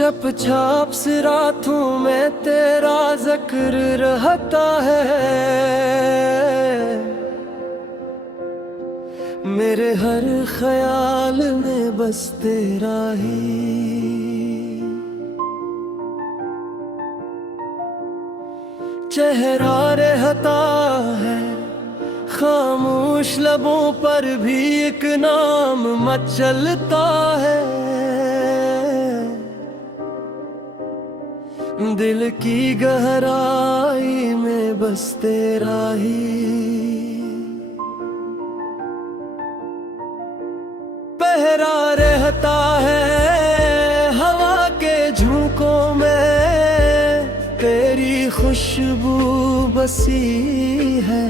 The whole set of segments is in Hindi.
चप छाप से रातों में तेरा जिक्र रहता है। मेरे हर ख्याल में बस तेरा ही चेहरा रहता है। खामोश लबों पर भी एक नाम मचलता है। दिल की गहराई में बस तेरा ही पहरा रहता है। हवा के झोंकों में तेरी खुशबू बसी है।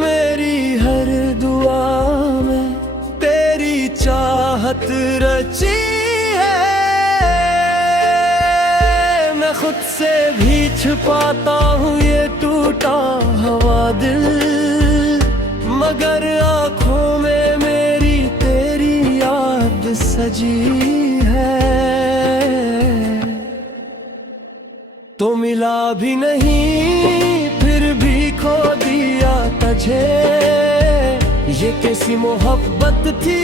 मेरी हर दुआ में तेरी चाहत रची है। मैं खुद से भी छुपाता हूँ ये टूटा हुआ दिल, मगर आँखों में मेरी तेरी याद सजी है। तो मिला भी नहीं फिर भी खो दिया तुझे। ये कैसी मोहब्बत थी,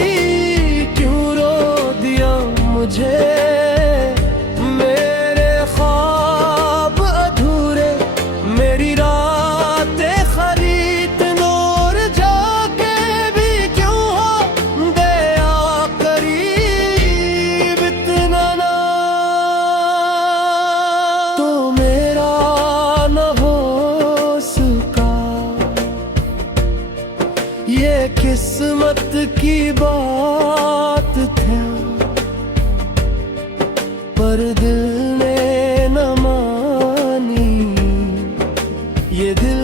क्यों रो दिया मुझे। मेरे ख्वाब अधूरे, मेरी रातें खरीद नूर जाके भी क्यों हो दया करीब इतना ना। तो मेरा न हो सका, ये किस्मत की बात थी, पर दिल ने न मानी। ये दिल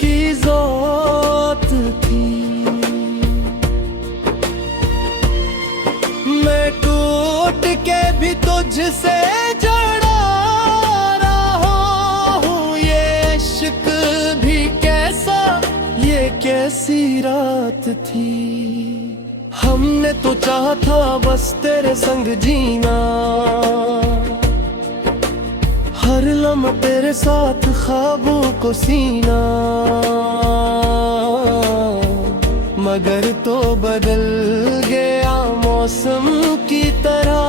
की ज़ात थी। मैं टूट के भी तुझसे जुड़ा रहा हूँ। ये इश्क भी कैसा, ये कैसी रात थी। हमने तो चाहा था बस तेरे संग जीना, हर लम्हा तेरे साथ ख्वाबों को सीना। मगर तो बदल गया मौसम की तरह,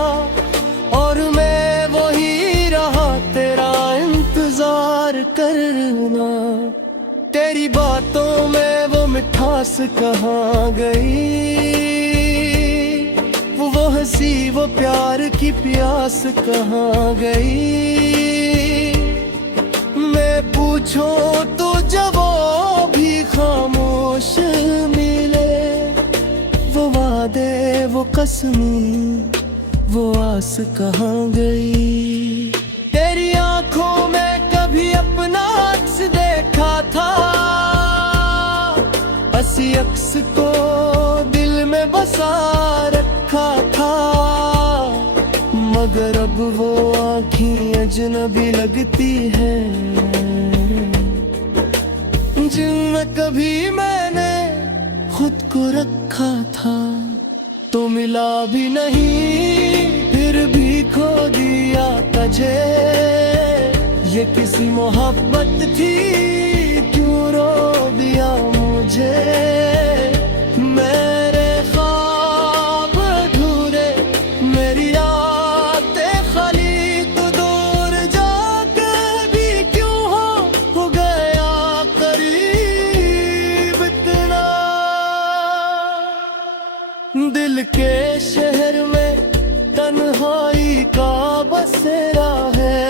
और मैं वही रहा तेरा इंतजार करना। तेरी बातों में वो मिठास कहाँ गई, वो हंसी वो प्यार की प्यास कहाँ गई। मैं पूछूं तो जवाब भी खामोश मिले। वो वादे वो कसमें वो आस कहाँ गई। तेरी आंखों में कभी अपना अक्स देखा था, इसी अक्स को दिल में बसा रखा था। मगर अब वो आँखें अजनबी लगती हैं, जिनमें कभी मैंने खुद को रखा था। तो मिला भी नहीं फिर भी खो दिया तुझे। ये किसी मोहब्बत थी, क्यों रो दिया मुझे। मेरे ख्वाब अधूरे, मेरी रातें खाली, तो दूर जाके भी क्यों हो गया करीब इतना। दिल के शहर में तन्हाई का बसेरा है।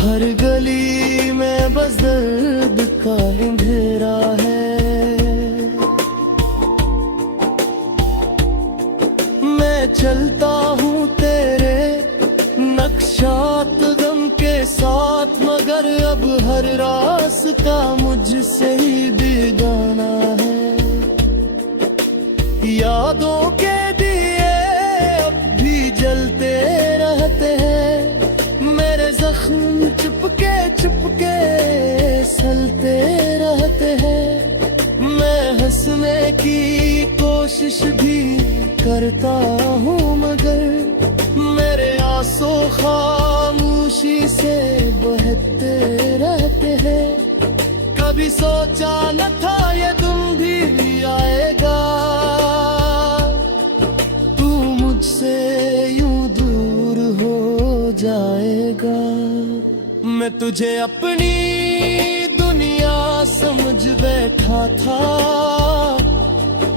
हर गली में बस दर्द का अंधेरा है। मैं चलता हूँ तेरे नक्शात गम के साथ, मगर अब हर रास्ता मुझसे ही बेगाना है। यादों के दिए अब भी जलते रहते हैं। मेरे जख्म चुपके चुपके सलते रहते हैं। मैं हंसने की कोशिश कोशिश भी करता हूँ मगर मेरे आंसू खामोशी से बहते रहते हैं। कभी सोचा न था ये तुम भी आएगा, तू मुझसे यूं दूर हो जाएगा। मैं तुझे अपनी दुनिया समझ बैठा था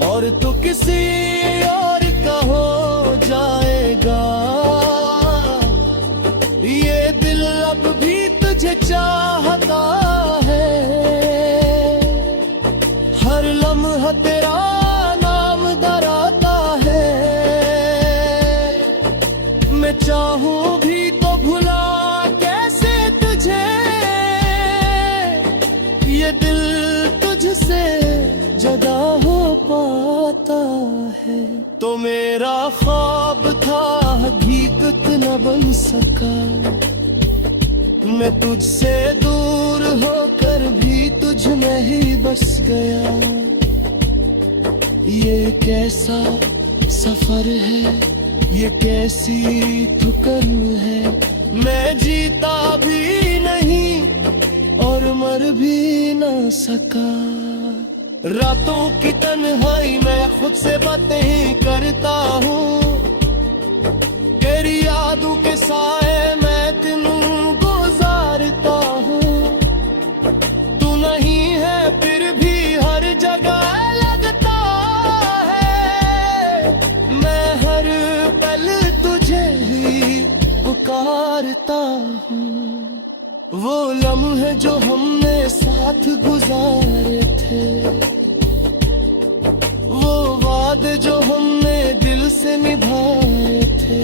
और तू किसी और का हो जाएगा। ये दिल अब भी तुझे चाहता है, हर लम्हा तेरा नाम दोहराता है। मैं चाहूं भी तो भुला कैसे तुझे, ये दिल तुझसे जुदा हो पाता है। तो मेरा ख्वाब था हकीकत न बन सका, मैं तुझसे दूर होकर भी तुझ में ही बस गया। ये कैसा सफर है, ये कैसी ठुकर है, मैं जीता भी नहीं और मर भी न सका। रातों की तन्हाई में खुद से बातें करता हूँ, तेरी यादों के साए मैं दिन गुजारता हूँ। तू नहीं है फिर भी हर जगह लगता है, मैं हर पल तुझे ही पुकारता हूँ। वो लम्हे जो हमने साथ गुजारे थे, वो वादे जो हमने दिल से निभाए थे,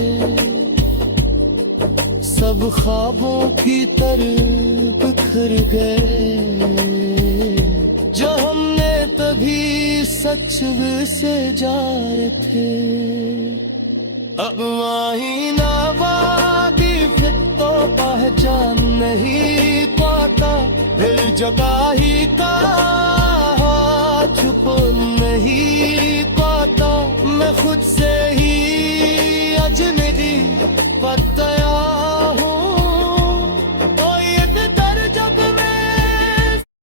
सब ख्वाबों की तरह बिखर गए जो हमने तभी सच से जार थे। अब आईना बाकी फिर तो पहचान नहीं पाता, दिल जुदाई का छुप नहीं पाता। मैं खुद से ही अजनबी